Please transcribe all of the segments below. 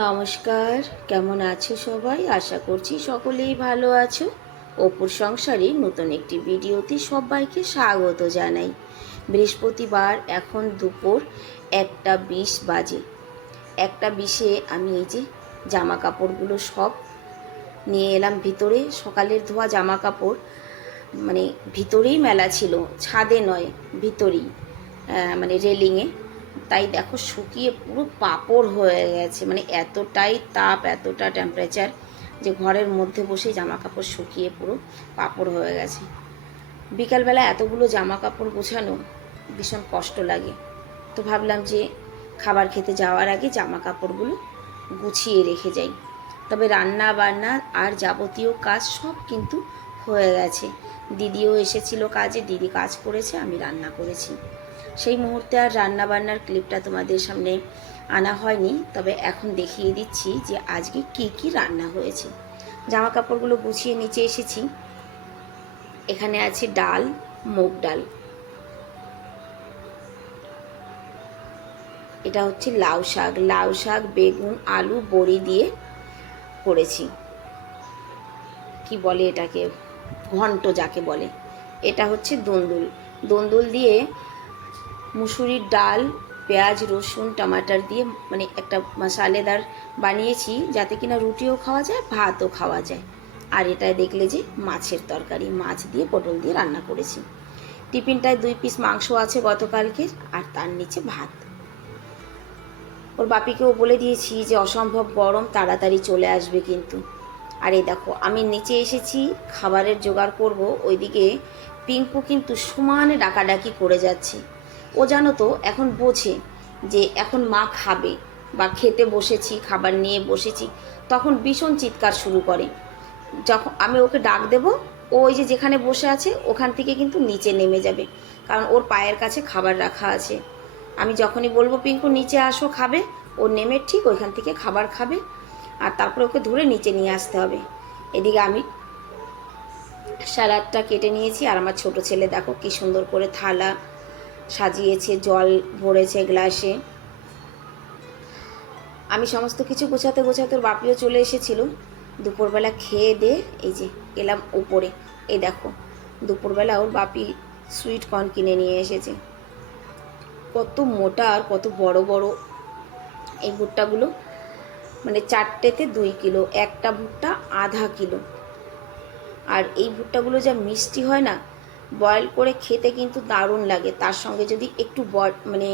নমস্কার, কেমন আছো সবাই? আশা করছি সকলেই ভালো আছো। অপুর সংসারে নতুন একটি ভিডিওতে সবাইকে স্বাগত জানাই। বৃহস্পতিবার, এখন দুপুর 1:20 বাজে। 1:20-এ আমি এই যে জামা কাপড়গুলো সব নিয়ে এলাম ভিতরে। সকালের ধোয়া জামা কাপড় মানে ভিতরেই মেলা ছিল, ছাদে নয়, ভিতরেই, মানে রেলিংয়ে। তাই দেখো শুকিয়ে পুরো পাঁপড় হয়ে গেছে, মানে এতটাই তাপ, এতটা টেম্পারেচার যে ঘরের মধ্যে বসে জামা কাপড় শুকিয়ে পুরো পাঁপড় হয়ে গেছে। বিকালবেলা এতগুলো জামা কাপড় গোছানো ভীষণ কষ্ট লাগে। তো ভাবলাম যে খাবার খেতে যাওয়ার আগে জামা কাপড়গুলো গুছিয়ে রেখে যাই। তবে রান্না বান্না আর যাবতীয় কাজ সব কিন্তু হয়ে গেছে। দিদিও এসেছিল কাজে, দিদি কাজ করেছে, আমি রান্না করেছি। সেই মুহূর্তে আর রান্না বান্নার ক্লিপটা তোমাদের সামনে আনা হয়নি, তবে এখন দেখিয়ে দিচ্ছি যে আজকে কি কি রান্না হয়েছে। জামা কাপড়গুলো গুছিয়ে নিচে এসেছি। এখানে আছে ডাল, মুগ ডাল। এটা হচ্ছে লাউ শাক, বেগুন, আলু, বড়ি দিয়ে করেছি। কি বলে এটাকে, ঘন্ট যাকে বলে। এটা হচ্ছে দন্দুল দিয়ে মুসুরির ডাল, পেঁয়াজ, রসুন, টমাটার দিয়ে মানে একটা মশালেদার বানিয়েছি, যাতে কিনা রুটিও খাওয়া যায়, ভাতও খাওয়া যায়। আর এটা দেখলে যে মাছের তরকারি, মাছ দিয়ে পটল দিয়ে রান্না করেছি। টিফিনটায় 2 পিস মাংস আছে গতকালকের, আর তার নিচে ভাত। ওর বাপিকেও বলে দিয়েছি যে অসম্ভব গরম, তাড়াতাড়ি চলে আসবে কিন্তু। আর এই দেখো আমি নিচে এসেছি, খাবারের জোগাড় করব। ওইদিকে পিঙ্কু কিন্তু সমানে ডাকাডাকি করে যাচ্ছে। ও জানো তো এখন বোঝে যে এখন মা খাবে, বা খেতে বসেছি, খাবার নিয়ে বসেছি, তখন ভীষণ চিৎকার শুরু করে। যখন আমি ওকে ডাক দেব, ও ওই যে যেখানে বসে আছে ওখান থেকে কিন্তু নিচে নেমে যাবে, কারণ ওর পায়ের কাছে খাবার রাখা আছে। আমি যখনই বলবো পিঙ্কু নিচে আসো খাবে, ও নেমে ঠিক ওইখান থেকে খাবার খাবে, আর তারপরে ওকে ধরে নিচে নিয়ে আসতে হবে। এদিকে আমি স্যালাডটা কেটে নিয়েছি, আর আমার ছোট ছেলে দেখো কি সুন্দর করে থালা সাজিয়েছে, জল ভরেছে গ্লাসে। আমি সমস্ত কিছু গোছাতে গোছাতে ওর বাপিও চলে এসেছিল। দুপুরবেলা খেয়ে দিয়ে এই যে এলাম উপরে। এই দেখো দুপুরবেলা ওর বাপি সুইট কর্ন কিনে নিয়ে এসেছে। কত মোটা আর কত বড় বড় এই ভুট্টাগুলো, মানে 4টেতে 2 কিলো, একটা ভুট্টা আধা কিলো। আর এই ভুট্টাগুলো যা মিষ্টি হয় না, বয়েল করে খেতে কিন্তু দারুণ লাগে। তার সঙ্গে যদি একটু মানে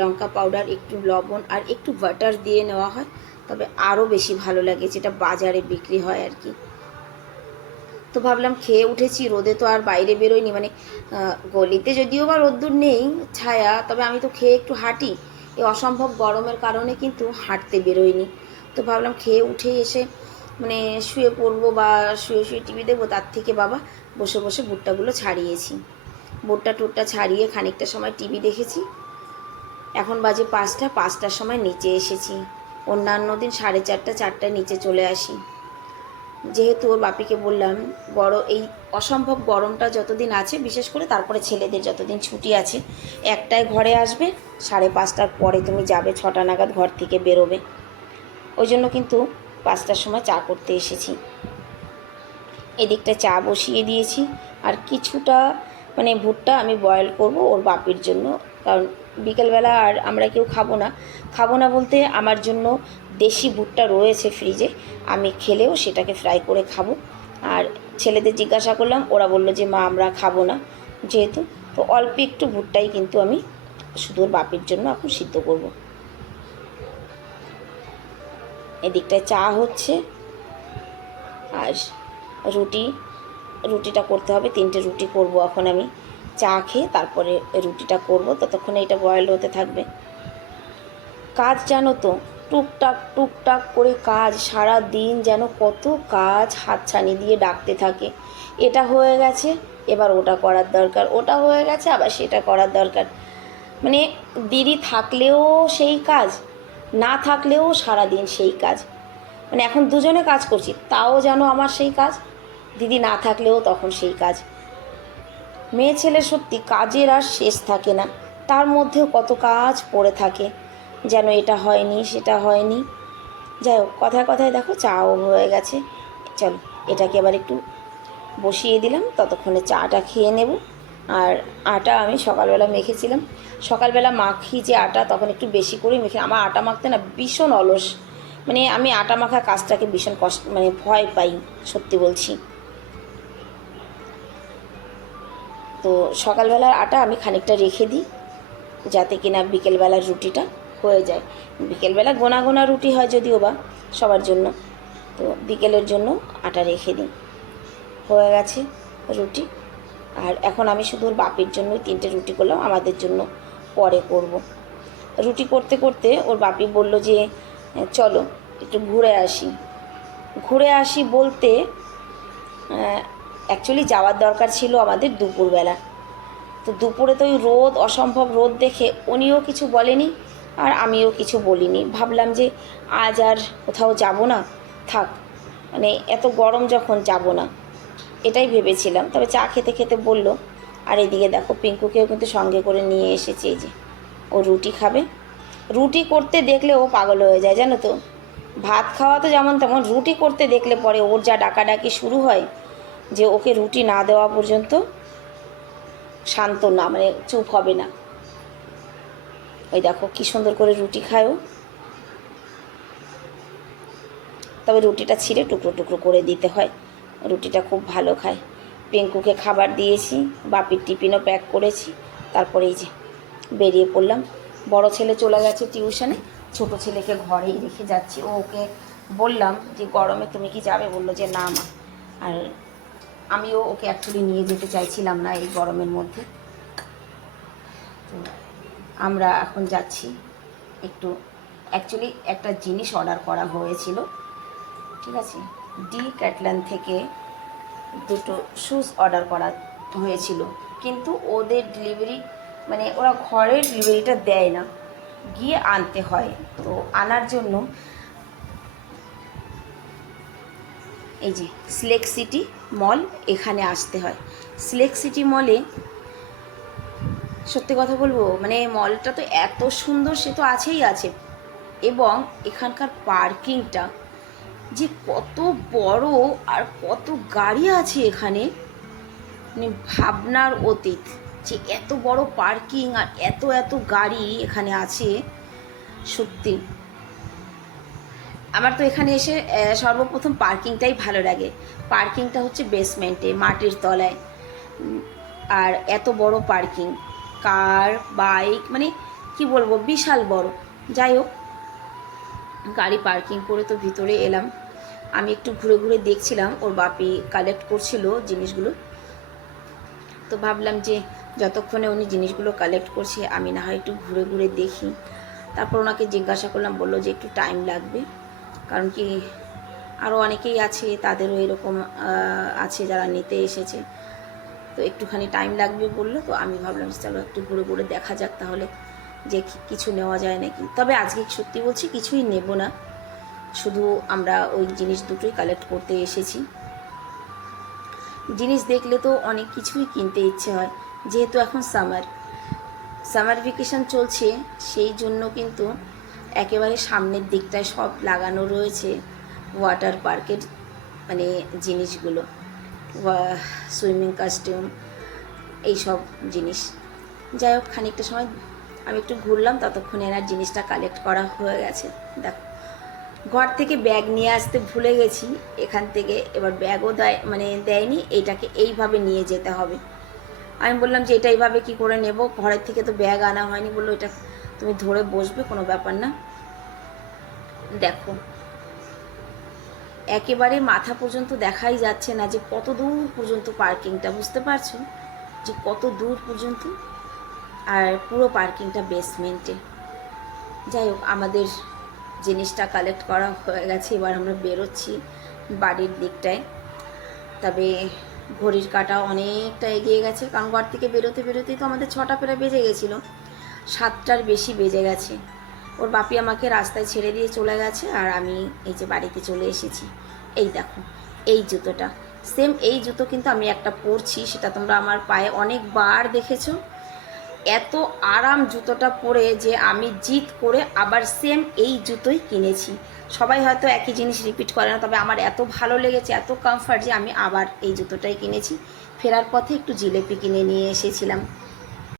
লঙ্কা পাউডার, একটু লবণ আর একটু বাটার দিয়ে নেওয়া হয়, তবে আরও বেশি ভালো লাগে, যেটা বাজারে বিক্রি হয় আর কি। তো ভাবলাম খেয়ে উঠেছি, রোদে তো আর বাইরে বেরোয়নি, মানে গলিতে যদিও বা রোদ্দুর নেই, ছায়া, তবে আমি তো খেয়ে একটু হাঁটি। এই অসম্ভব গরমের কারণে কিন্তু হাঁটতে বেরোয়নি। তো ভাবলাম খেয়ে উঠে এসে মানে শুয়ে পড়বো বা শুয়ে শুয়ে টিভি দেখবো, তার থেকে বাবা বসে বসে ভুট্টাগুলো ছাড়িয়েছি। ভুট্টা টুট্টা ছাড়িয়ে খানিকটা সময় টিভি দেখেছি। এখন বাজে 5টার সময় নিচে এসেছি। অন্যান্য দিন 4:30-4টায় নিচে চলে আসি। যেহেতু ওর বাপিকে বললাম এই অসম্ভব গরমটা যতদিন আছে, বিশেষ করে তারপরে ছেলেদের যতদিন ছুটি আছে, 1টায় ঘরে আসবে, 5:30টার পরে তুমি যাবে, 6টা নাগাদ ঘর থেকে বেরোবে। ওই জন্য কিন্তু 5টার সময় চা করতে এসেছি। এদিকটা চা বসিয়ে দিয়েছি, আর কিছুটা মানে ভুট্টা আমি বয়েল করব ওর বাপির জন্য, কারণ বিকেলবেলা আর আমরা কেউ খাবো না বলতে আমার জন্য দেশি ভুট্টা রয়েছে ফ্রিজে, আমি খেলেও সেটাকে ফ্রাই করে খাবো। আর ছেলেদের জিজ্ঞাসা করলাম, ওরা বললো যে মা আমরা খাবো না যেহেতু, তো অল্প একটু ভুট্টাই কিন্তু আমি শুধু ওর বাপির জন্য এখন সিদ্ধ করব। এদিকটায় চা হচ্ছে, আর রুটিটা করতে হবে। 3টে রুটি করব এখন আমি। চা খেয়ে তারপরে রুটিটা করব, ততক্ষণে এটা বয়েল হতে থাকবে। কাজ জানো তো, টুকটাক করে কাজ, সারা দিন যেন কত কাজ হাতছানি দিয়ে ডাকতে থাকে। এটা হয়ে গেছে, এবার ওটা করার দরকার, ওটা হয়ে গেছে, আবার সেটা করার দরকার। মানে দিদি থাকলেও সেই কাজ, না থাকলেও সারা দিন সেই কাজ। মানে এখন দুজনে কাজ করছি, তাও যেন আমার সেই কাজ, দিদি না থাকলেও তখন সেই কাজ। মেয়ে ছেলে সত্যি কাজের আর শেষ থাকে না, তার মধ্যেও কত কাজ পড়ে থাকে। যেন এটা হয়নি সেটা হয়নি। যাই হোক, কথায় কথায় দেখো চাও হয়ে গেছে। চলো এটাকে এবার একটু বসিয়ে দিলাম, ততক্ষণে চাটা খেয়ে নেব। আর আটা আমি সকালবেলা মেখেছিলাম, সকালবেলা মাখি যে আটা তখন একটু বেশি করেই মেখে। আমার আটা মাখতে না ভীষণ অলস, মানে আমি আটা মাখা কাজটাকে ভীষণ কষ্ট, মানে ভয় পাই, সত্যি বলছি। তো সকালবেলার আটা আমি খানিকটা রেখে দিই, যাতে কিনা বিকেলবেলার রুটিটা হয়ে যায়। বিকেলবেলা গোনা গোনা রুটি হয় যদিও বা সবার জন্য, তো বিকেলের জন্য আটা রেখে দিই। হয়ে গেছে রুটি। আর এখন আমি শুধু ওর বাপির জন্যই 3টে রুটি করলাম, আমাদের জন্য পরে করব। রুটি করতে করতে ওর বাপি বলল যে চলো একটু ঘুরে আসি। ঘুরে আসি বলতে অ্যাকচুয়ালি যাওয়ার দরকার ছিল আমাদের দুপুরবেলা। তো দুপুরে তো ওই রোদ, অসম্ভব রোদ দেখে উনিও কিছু বলেনি আর আমিও কিছু বলিনি। ভাবলাম যে আজ আর কোথাও যাব না, থাক, মানে এত গরম যখন যাব না, এটাই ভেবেছিলাম। তবে চা খেতে খেতে বলল। আর এদিকে দেখো পিঙ্কুকেও কিন্তু সঙ্গে করে নিয়ে এসেছে, এই যে ও রুটি খাবে। রুটি করতে দেখলে ও পাগল হয়ে যায় জানো তো। ভাত খাওয়া তো যেমন তেমন, রুটি করতে দেখলে পরে ওর যা ডাকাডাকি শুরু হয় যে ওকে রুটি না দেওয়া পর্যন্ত শান্ত না, মানে চুপ হবে না। ওই দেখো কি সুন্দর করে রুটি খায়ও। তবে রুটিটা ছিঁড়ে টুকরো টুকরো করে দিতে হয়, রুটিটা খুব ভালো খায়। পিঙ্কুকে খাবার দিয়েছি, বাপির টিফিনও প্যাক করেছি, তারপরে এই যে বেরিয়ে পড়লাম। বড় ছেলে চলে গেছে টিউশনে, ছোট ছেলেকে ঘরেই রেখে যাচ্ছি। ওকে বললাম যে গরমে তুমি কি যাবে, বললো যে না মা। আর আমিও ওকে অ্যাকচুয়ালি নিয়ে যেতে চাইছিলাম না এই গরমের মধ্যে। তো আমরা এখন যাচ্ছি একটু, অ্যাকচুয়ালি একটা জিনিস অর্ডার করা হয়েছিল, ঠিক আছে। ডিক্যাথলন থেকে 2টো শ্যুজ অর্ডার করা হয়েছিল, কিন্তু ওদের ডেলিভারি, মানে ওরা ঘরের ডেলিভারিটা দেয় না, গিয়ে আনতে হয়। তো আনার জন্য এই যে সিলেক্ট সিটি মল, এখানে আসতে হয়। সিলেক্ট সিটি মলে সত্যি কথা বলবো, মানে মলটা তো এত সুন্দর, সে তো আছেই আছে, এবং এখানকার পার্কিংটা যে কত বড় আর কত গাড়ি আছে এখানে, মানে ভাবনার অতীত যে এত বড় পার্কিং আর এত এত গাড়ি এখানে আছে। সত্যি আমার তো এখানে এসে সর্বপ্রথম পার্কিংটাই ভালো লাগে। পার্কিংটা হচ্ছে বেসমেন্টে, মাটির তলায়, আর এত বড় পার্কিং, কার বাইক, মানে কি বলবো, বিশাল বড়। যাই হোক, গাড়ি পার্কিং করে তো ভিতরে এলাম। আমি একটু ঘুরে ঘুরে দেখছিলাম, ওর বাপি কালেক্ট করছিল জিনিসগুলো। তো ভাবলাম যে যতক্ষণে উনি জিনিসগুলো কালেক্ট করছে আমি না হয় একটু ঘুরে ঘুরে দেখি। তারপর ওনাকে জিজ্ঞাসা করলাম, বললো যে একটু টাইম লাগবে, কারণ কি আরও অনেকেই আছে, তাদেরও এরকম আছে যারা নিতে এসেছে, তো একটুখানি টাইম লাগবে বললো। তো আমি ভাবলাম চলো একটু ঘুরে ঘুরে দেখা যাক তাহলে যে কিছু নেওয়া যায় নাকি। তবে আজকে সত্যি বলছি কিছুই নেব না, শুধু আমরা ওই জিনিস দুটোই কালেক্ট করতে এসেছি। জিনিস দেখলে তো অনেক কিছুই কিনতে ইচ্ছে হয়, যেহেতু এখন সামার ভ্যাকেশন চলছে, সেই জন্য কিন্তু একেবারে সামনের দিকটায় সব লাগানো রয়েছে ওয়াটার পার্কের মানে জিনিসগুলো, সুইমিং কস্টিউম, এইসব জিনিস। যাই হোক, খানিকটা সময় আমি একটু ঘুরলাম, ততক্ষণে এনার জিনিসটা কালেক্ট করা হয়ে গেছে। দেখো, ঘর থেকে ব্যাগ নিয়ে আসতে ভুলে গেছি এখান থেকে, এবার ব্যাগও দেয়নি, এইটাকে এইভাবে নিয়ে যেতে হবে। আমি বললাম যে এটা এইভাবে কী করে নেব, ঘরের থেকে তো ব্যাগ আনা হয়নি। বললো এটা তুমি ধরে বসবে, কোনো ব্যাপার না। দেখো একেবারে মাথা পর্যন্ত দেখাই যাচ্ছে না যে কত দূর পর্যন্ত পার্কিংটা, বুঝতে পারছো যে কত দূর পর্যন্ত, আর পুরো পার্কিংটা বেসমেন্টে। যাই হোক, আমাদের জিনিসটা কালেক্ট করা হয়ে গেছে, এবার আমরা বেরোচ্ছি বাড়ির দিকটায়। তবে ঘড়ির কাঁটা অনেকটা এগিয়ে গেছে, কারণ ঘর থেকে বেরোতে বেরোতেই তো আমাদের 6টা প্রায় বেজে গেছিলো, 7টার বেশি বেজে গেছে। ওর বাপি আমাকে রাস্তায় ছেড়ে দিয়ে চলে গেছে, আর আমি এই যে বাড়িতে চলে এসেছি। এই দেখো এই জুতোটা, সেম এই জুতো কিন্তু আমি একটা পরছি, সেটা তোমরা আমার পায়ে অনেকবার দেখেছো। এত আরাম জুতোটা পরে যে আমি জিদ করে আবার সেম এই জুতোই কিনেছি। সবাই হয়তো একই জিনিস রিপিট করে না, তবে আমার এত ভালো লেগেছে, এত কমফর্ট যে আমি আবার এই জুতোটাই কিনেছি। ফেরার পথে একটু জিলেপি কিনে নিয়ে এসেছিলাম।